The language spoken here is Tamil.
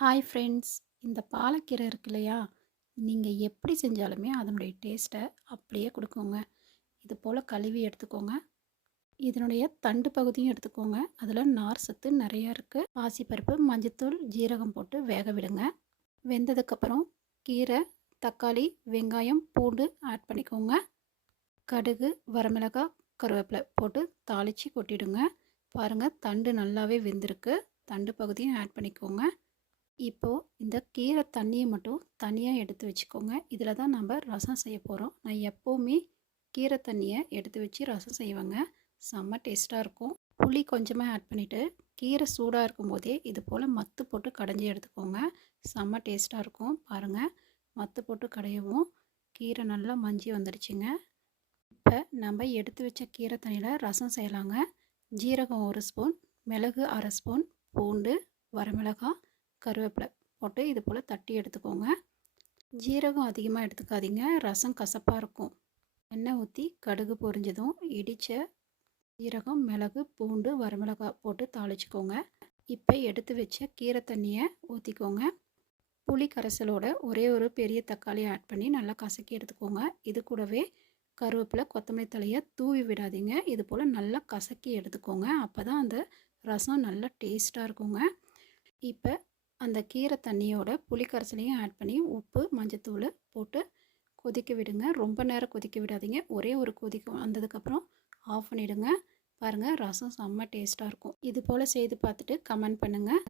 ஹாய் ஃப்ரெண்ட்ஸ் இந்த பாலக்கீரை இருக்கு இல்லையா? நீங்கள் எப்படி செஞ்சாலுமே அதனுடைய டேஸ்ட்டை அப்படியே கொடுக்குங்க. இது போல் கழுவி எடுத்துக்கோங்க. இதனுடைய தண்டு பகுதியும் எடுத்துக்கோங்க. அதில் நார் சத்து நிறையா இருக்குது பாசிப்பருப்பு மஞ்சத்தூள் ஜீரகம் போட்டு வேக விடுங்க. வெந்ததுக்கப்புறம் கீரை தக்காளி வெங்காயம் பூண்டு ஆட் பண்ணிக்கோங்க. கடுகு வரமிளகாய் கருவேப்பிலை போட்டு தாளித்து கொட்டிடுங்க. பாருங்கள் தண்டு நல்லாவே வெந்திருக்கு. தண்டு பகுதியும் ஆட் பண்ணிக்கோங்க. இப்போது இந்த கீரை தண்ணியை மட்டும் தனியாக எடுத்து வச்சுக்கோங்க. இதில் தான் நம்ம ரசம் செய்ய போகிறோம் நான் எப்போவுமே கீரை தண்ணியை எடுத்து வச்சு ரசம் செய்வேங்க. செம்ம டேஸ்ட்டாக இருக்கும். புளி கொஞ்சமாக ஆட் பண்ணிவிட்டு கீரை சூடாக இருக்கும்போதே இது போல் மத்து போட்டு கடைஞ்சி எடுத்துக்கோங்க. செம்ம டேஸ்ட்டாக இருக்கும். பாருங்கள் மத்து போட்டு கடையவும் கீரை நல்லா மஞ்சி வந்துடுச்சுங்க. இப்போ நம்ம எடுத்து வச்ச கீரை தண்ணியில் ரசம் செய்யலாங்க. ஜீரகம் ஒரு ஸ்பூன் மிளகு அரை ஸ்பூன் பூண்டு வரமிளகாய் கருவேப்பிலை போட்டு இது போல் தட்டி எடுத்துக்கோங்க. ஜீரகம் அதிகமாக எடுத்துக்காதீங்க. ரசம் கசப்பாக இருக்கும். எண்ணெய் ஊற்றி கடுகு பொரிஞ்சதும் இடித்த ஜீரகம் மிளகு பூண்டு வரமிளகாய் போட்டு தாளிச்சிக்கோங்க. இப்போ எடுத்து வச்ச கீரை தண்ணியை ஊற்றிக்கோங்க புளி கரைசலோட ஒரே ஒரு பெரிய தக்காளி ஆட் பண்ணி நல்லா கசக்கி எடுத்துக்கோங்க. இது கூடவே கருவேப்பிலை கொத்தமல்லி தலையை தூவி விடாதீங்க. இது போல் நல்லா கசக்கி எடுத்துக்கோங்க. அப்போ தான் அந்த ரசம் நல்லா டேஸ்ட்டாக இருக்குங்க. இப்போ அந்த கீரை தண்ணியோட புளிக்கரைசலையும் ஆட் பண்ணி உப்பு மஞ்சத்தூள் போட்டு கொதிக்க விடுங்க. ரொம்ப நேரம் கொதிக்க விடாதீங்க. ஒரே ஒரு கொதிக்க வந்ததுக்கப்புறம் ஆஃப் பண்ணிவிடுங்க பாருங்கள் ரசம் செம்ம டேஸ்ட்டாக இருக்கும். இது போல் செய்து பார்த்துட்டு கமெண்ட் பண்ணுங்கள்